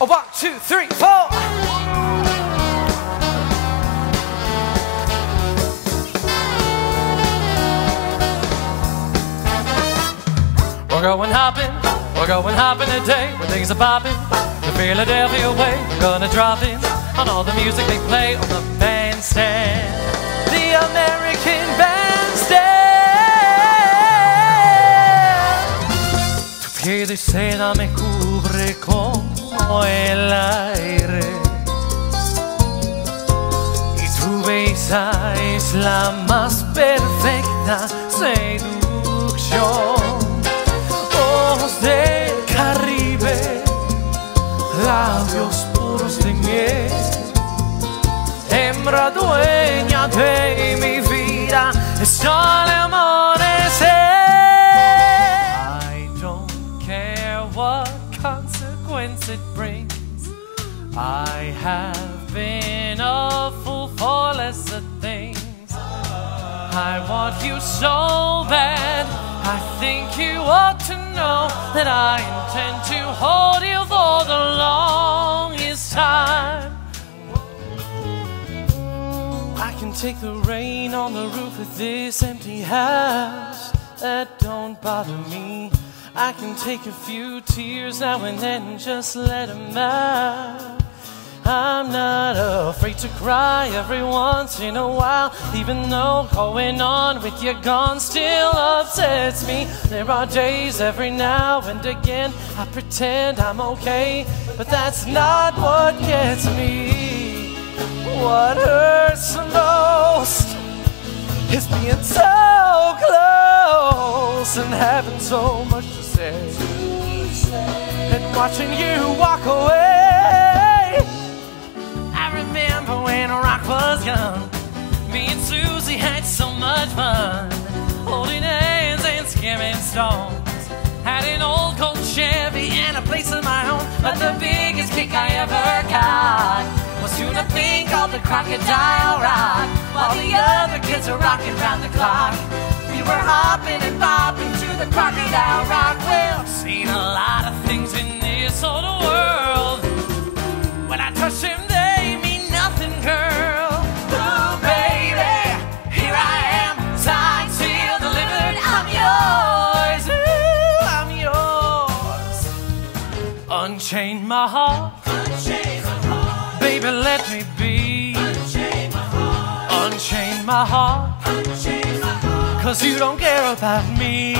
Oh, 1, 2, 3, 4. We're going hopping today where things are popping. The Philadelphia way, we're gonna drop in on all the music they play on the bandstand. The American Bandstand. Tu piede seda me cubre como el aire y tu belleza es la más perfecta seducción. Del Caribe, labios puros de miel, hembra dueña de mi vida, está el amanecer. I don't care what consequence it brings. I have been a fool for lesser things. I want you so bad, I think you ought to know that I intend to hold you for the longest time. I can take the rain on the roof of this empty house, that don't bother me. I can take a few tears now and then, just let them out. I'm not afraid to cry every once in a while, even though going on with you gone still upsets me. There are days every now and again I pretend I'm okay, but that's not what gets me. What hurts the most is being so close and having so much to say, and watching you walk away. Remember when rock was young, me and Susie had so much fun, holding hands and skimming stones. Had an old Colt Chevy and a place of my own, but the biggest kick I ever got was to the thing called the Crocodile Rock. While the other kids were rocking round the clock, we were hopping and bopping to the Crocodile Rock. Well, I've seen a lot of things in this old world. When I touch them, they mean nothing, girl. Oh, baby, here I am, signed, sealed, delivered. I'm yours, ooh, I'm yours. Unchain my heart, unchain my heart. Baby, let me be. Unchain my heart, unchain my heart, unchain my heart. 'Cause you don't care about me.